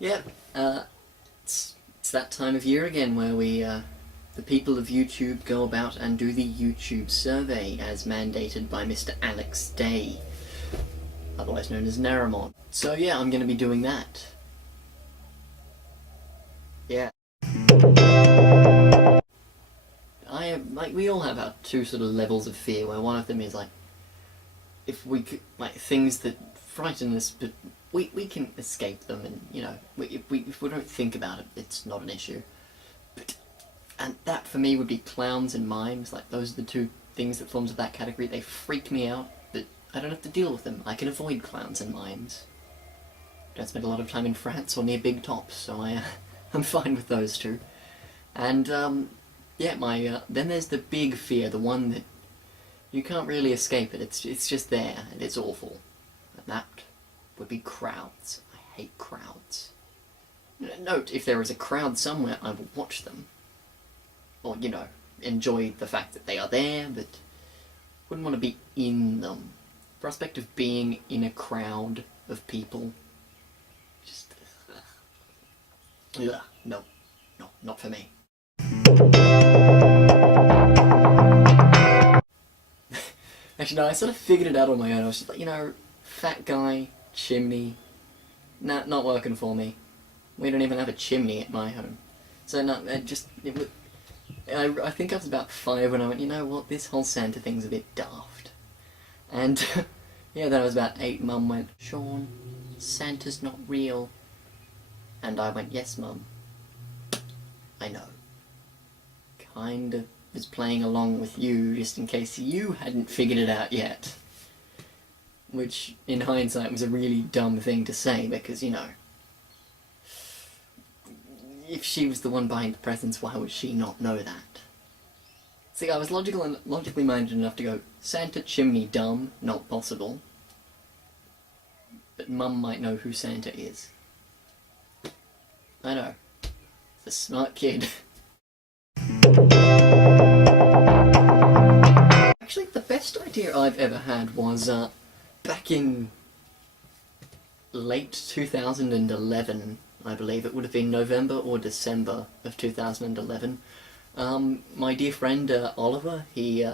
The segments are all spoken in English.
Yeah, it's that time of year again where the people of YouTube go about and do the YouTube survey as mandated by Mr. Alex Day, otherwise known as Naramon. So yeah, I'm going to be doing that. Yeah. We all have our two sort of levels of fear, where one of them is like, if we could, like, things that frighten us, but we can escape them, and, you know, if we don't think about it, it's not an issue. And that for me would be clowns and mimes. Like, those are the two things that fall into that category. They freak me out, but I don't have to deal with them. I can avoid clowns and mimes. Don't spend a lot of time in France or near big tops, so I'm fine with those two. And yeah, then there's the big fear, the one that you can't really escape it. It's just there, and it's awful. And that would be crowds. I hate crowds. Note, if there is a crowd somewhere, I will watch them. Or, you know, enjoy the fact that they are there, but wouldn't want to be in them. The prospect of being in a crowd of people, just... ugh, no, not for me. Actually, no, I sort of figured it out on my own. I was just like, you know, fat guy, chimney, nah, not working for me. We don't even have a chimney at my home. So no, I think I was about 5 when I went, you know what, this whole Santa thing's a bit daft. And yeah, then I was about 8, Mum went, Sean, Santa's not real. And I went, yes, Mum. I know. Kind of was playing along with you, just in case you hadn't figured it out yet. Which, in hindsight, was a really dumb thing to say, because, you know, if she was the one buying the presents, why would she not know that? See, I was logically minded enough to go, Santa chimney dumb, not possible. But Mum might know who Santa is. I know. It's a smart kid. Actually, the best idea I've ever had was, back in late 2011, I believe. It would have been November or December of 2011. My dear friend, Oliver, he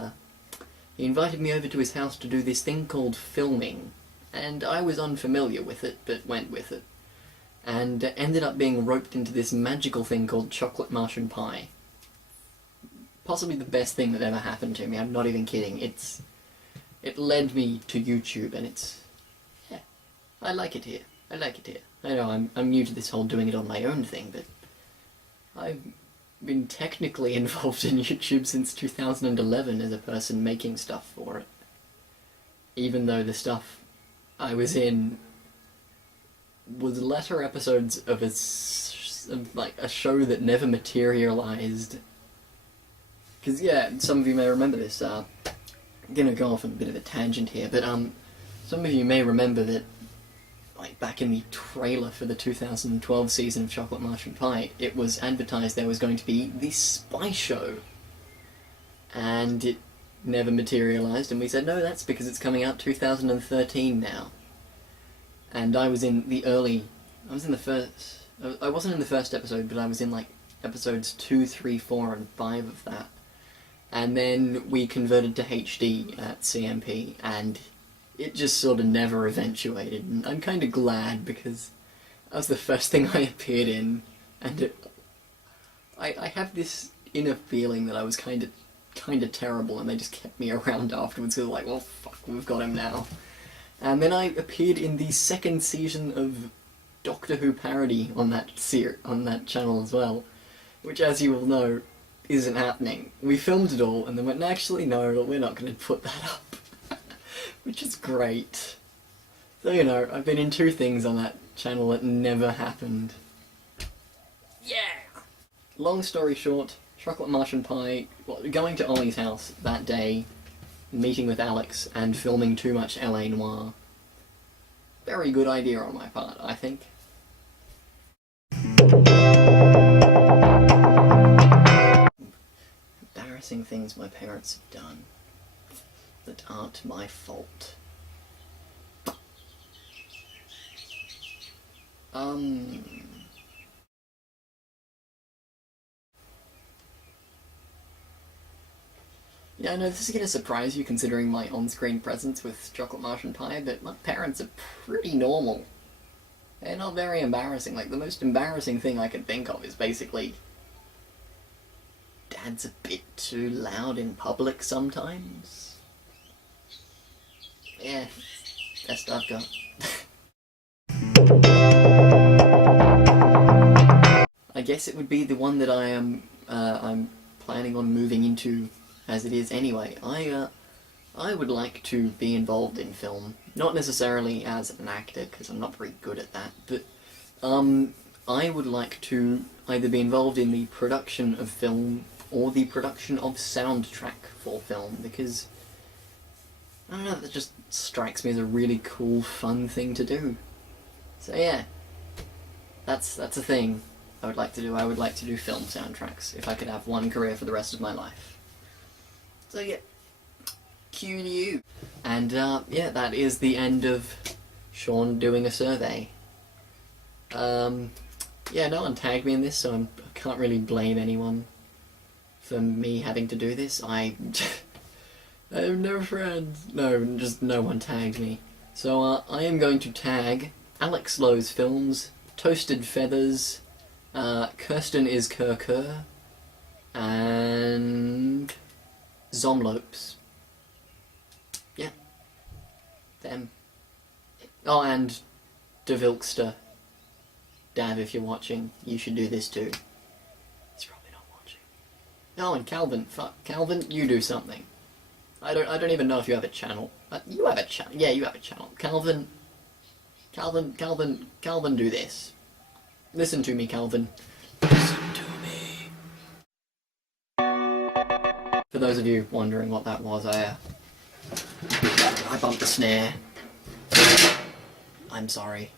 invited me over to his house to do this thing called filming. And I was unfamiliar with it, but went with it. And ended up being roped into this magical thing called chocolate Martian pie. Possibly the best thing that ever happened to me, I'm not even kidding. It led me to YouTube, and yeah, I like it here. I like it here. I know I'm new to this whole doing it on my own thing, but I've been technically involved in YouTube since 2011 as a person making stuff for it. Even though the stuff I was in was latter episodes of a show that never materialized. Because, yeah, some of you may remember this. I'm going to go off on a bit of a tangent here, but some of you may remember that, like, back in the trailer for the 2012 season of Chocolate Martian Pie, it was advertised there was going to be the Spy Show. And it never materialized, and we said, no, that's because it's coming out 2013 now. And I was in the first... I wasn't in the first episode, but I was in, like, episodes 2, 3, 4, and 5 of that. And then we converted to HD at CMP, and it just sort of never eventuated. And I'm kind of glad, because that was the first thing I appeared in, and I have this inner feeling that I was kind of terrible, and they just kept me around afterwards, because like, well, fuck, we've got him now. And then I appeared in the second season of Doctor Who parody on that channel as well, which, as you all know, isn't happening. We filmed it all, and then went, actually, no, we're not going to put that up. Which is great. So, you know, I've been in 2 things on that channel that never happened. Yeah! Long story short, Chocolate Martian Pie, going to Ollie's house that day, meeting with Alex, and filming too much LA Noire. Very good idea on my part, I think. Embarrassing things my parents have done that aren't my fault. Yeah, I know this is gonna surprise you considering my on-screen presence with chocolate Martian pie, but my parents are pretty normal. They're not very embarrassing. Like, the most embarrassing thing I can think of is basically Dad's a bit too loud in public sometimes. Yeah, best I've got. I guess it would be the one that I'm planning on moving into as it is anyway. I would like to be involved in film, not necessarily as an actor because I'm not very good at that, but I would like to either be involved in the production of film or the production of soundtrack for film, because I don't know, that just strikes me as a really cool, fun thing to do. So yeah, that's a thing I would like to do. I would like to do film soundtracks if I could have one career for the rest of my life. So yeah, cue to you. And yeah, that is the end of Sean doing a survey. Yeah, no one tagged me in this, so I can't really blame anyone for me having to do this. I have no friends. No, just no one tagged me. So I am going to tag Alex Lowe's Films, Toasted Feathers, Kirsten is Kerker, and Zomlopes. Yeah. Them. Oh, and De Vilkster. Dav, if you're watching, you should do this too. He's probably not watching. Oh, and Calvin. Fuck. Calvin, you do something. I don't even know if you have a channel. You have a channel. Yeah, you have a channel. Calvin, do this. Listen to me, Calvin. Listen to me. For those of you wondering what that was, I bumped the snare. I'm sorry.